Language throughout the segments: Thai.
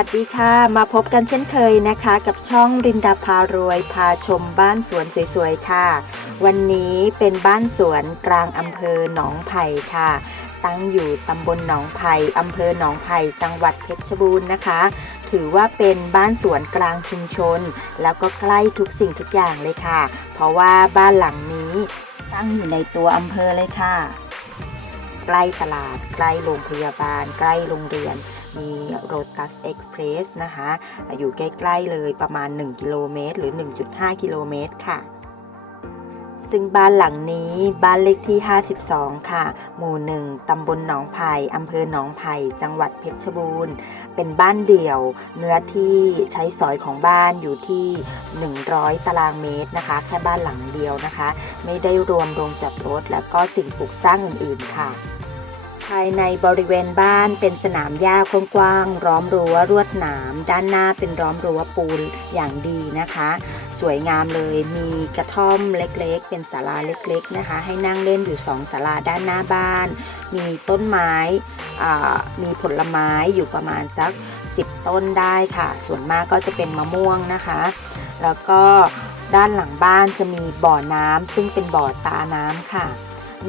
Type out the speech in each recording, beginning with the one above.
วัสดีค่ะ มาพบกันเช่นเคยนะคะ กับช่องรินดาพารวยพาชมบ้านสวนสวยๆค่ะ วันนี้เป็นบ้านสวนกลางอำเภอหนองไผ่ค่ะ ตั้งอยู่ตำบลหนองไผ่อำเภอหนองไผ่จังหวัดเพชรบูรณ์นะคะ ถือว่าเป็นบ้านสวนกลางชุมชน แล้วก็ใกล้ทุกสิ่งทุกอย่างเลยค่ะ เพราะว่าบ้านหลังนี้ตั้งอยู่ในตัวอำเภอเลยค่ะ ใกล้ตลาดใกล้โรงพยาบาล ใกล้โรงเรียน มี Lotus Express นะคะ อยู่ใกล้ ๆ เลยประมาณ 1 กิโลเมตร หรือ 1.5 กิโลเมตรค่ะซึ่งบ้านหลังนี้บ้านเลขที่ 52 ค่ะ หมู่หนึ่งตำบลหนองไผ่อำเภอหนองไผ่จังหวัดเพชรบูรณ์ เป็นบ้านเดี่ยว เนื้อที่ใช้สอยของบ้านอยู่ที่ 100 ตารางเมตรนะคะ แค่บ้านหลังเดียวนะคะ ไม่ได้รวมโรงจอดรถ และก็สิ่งปลูกสร้างอื่น ๆ ค่ะ ภายในบริเวณบ้านเป็นสนามหญ้ากว้างๆล้อมรั้วรวดหนาม ด้านหน้าเป็นล้อมรั้วปูนอย่างดีนะคะ สวยงามเลยมีกระท่อมเล็กๆ เป็นศาลาเล็กๆนะคะ ให้นั่งเล่นอยู่สองศาลาด้านหน้าบ้าน มีต้นไม้มีผลไม้อยู่ประมาณสัก 10 ต้นได้ค่ะ ส่วนมากก็จะเป็นมะม่วงนะคะ แล้วก็ด้านหลังบ้านจะมีบ่อน้ำซึ่งเป็นบ่อตาน้ำค่ะ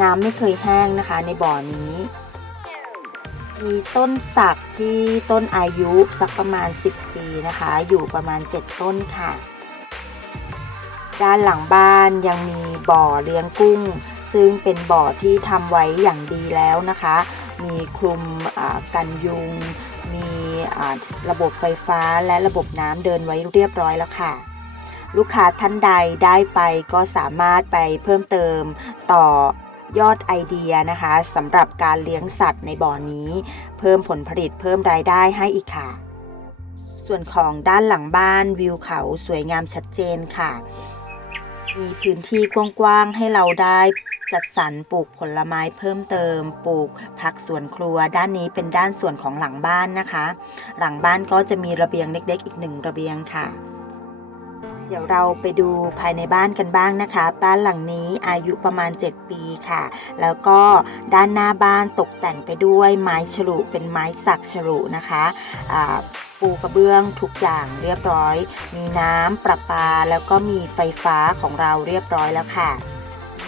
น้ำไม่เคยแห้งนะคะในบ่อนี้ มีต้นสักที่ต้นอายุสักประมาณ 10 ปีนะคะ อยู่ประมาณ 7 ต้นค่ะ ด้านหลังบ้านยังมีบ่อเลี้ยงกุ้ง ซึ่งเป็นบ่อที่ทำไว้อย่างดีแล้วนะคะ มีคลุมกันยุง มีระบบไฟฟ้าและระบบน้ำเดินไว้เรียบร้อยแล้วค่ะลูกค้าท่านใดได้ไปก็สามารถไปเพิ่มเติมต่อ ยอดไอเดียนะคะสำหรับการเลี้ยงสัตว์ในบ่อนี้ เพิ่มผลผลิตเพิ่มรายได้ให้อีกค่ะ ส่วนของด้านหลังบ้านวิวเขาสวยงามชัดเจนค่ะ มีพื้นที่กว้างๆให้เราได้จัดสรรปลูกผลไม้เพิ่มเติม ปลูกผักสวนครัว ด้านนี้เป็นด้านส่วนของหลังบ้านนะคะ หลังบ้านก็จะมีระเบียงเล็กๆ อีกหนึ่งระเบียงค่ะ เดี๋ยวเราไปดูภายในบ้านกันบ้างนะคะ บ้านหลังนี้อายุประมาณ 7 ปีค่ะ แล้วก็ด้านหน้าบ้านตกแต่งไปด้วยไม้ฉลุเป็นไม้สักฉลุนะคะปูกระเบื้องทุกอย่างเรียบร้อย มีน้ำประปาแล้วก็มีไฟฟ้าของเราเรียบร้อยแล้วค่ะ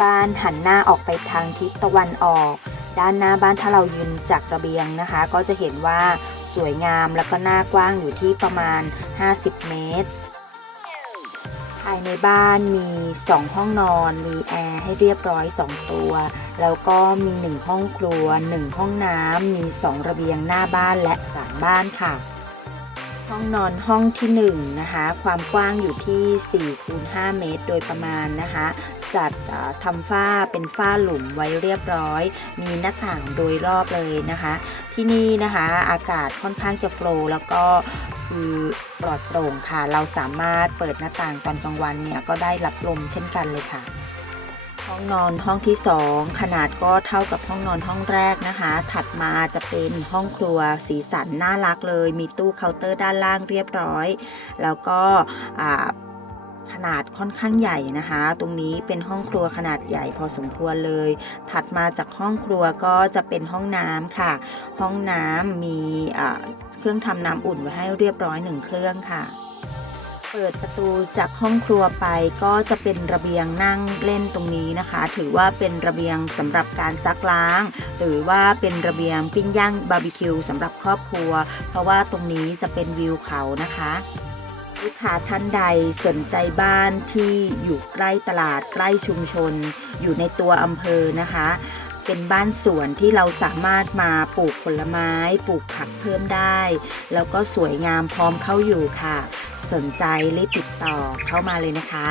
บ้านหันหน้าออกไปทางทิศตะวันออก ด้านหน้าบ้านถ้าเรายืนจากระเบียงนะคะ ก็จะเห็นว่าสวยงามแล้วก็หน้ากว้างอยู่ที่ประมาณ 50 เมตร ภายในบ้านมี 2 ห้องนอน มีแอร์ให้เรียบร้อย 2 ตัว แล้วก็มี 1 ห้องครัว 1 ห้องน้ำมี 2 ระเบียงหน้าบ้านและหลังบ้านค่ะ ห้องนอนห้องที่1นะคะ ความกว้างอยู่ที่4คูณ5เมตร โดยประมาณนะคะ จัดทำฝ้าเป็นฝ้าหลุมไว้เรียบร้อย มีหน้าต่างโดยรอบเลยนะคะ ที่นี่นะคะอากาศค่อนข้างจะโฟล์แล้วก็ คือปลอดโปร่งค่ะ เราสามารถเปิดหน้าต่างตอนกลางวันเนี่ยก็ได้รับลมเช่นกันเลยค่ะ ห้องนอนห้องที่ 2 ขนาดก็เท่ากับห้องนอนห้องแรกนะคะ ถัดมาจะเป็นห้องครัวสีสันน่ารักเลย มีตู้เคาน์เตอร์ด้านล่างเรียบร้อย แล้วก็อ่า ขนาดค่อนข้างใหญ่นะคะ ตรงนี้เป็นห้องครัวขนาดใหญ่พอสมควรเลย ถัดมาจากห้องครัวก็จะเป็นห้องน้ำค่ะ ห้องน้ำมีเครื่องทำน้ำอุ่นไว้ให้เรียบร้อยหนึ่งเครื่องค่ะเปิดประตูจากห้องครัวไปก็จะเป็นระเบียงนั่งเล่นตรงนี้นะคะ ถือว่าเป็นระเบียงสำหรับการซักล้าง หรือว่าเป็นระเบียงปิ้งย่างบาร์บีคิวสำหรับครอบครัว เพราะว่าตรงนี้จะเป็นวิวเขานะคะ ลูกค้าท่านใดสนใจบ้านที่อยู่ใกล้ตลาดใกล้ชุมชน อยู่ในตัวอำเภอนะคะ เป็นบ้านสวนที่เราสามารถมาปลูกผลไม้ปลูกผักเพิ่มได้ แล้วก็สวยงามพร้อมเข้าอยู่ค่ะ สนใจรีบติดต่อเข้ามาเลยนะคะ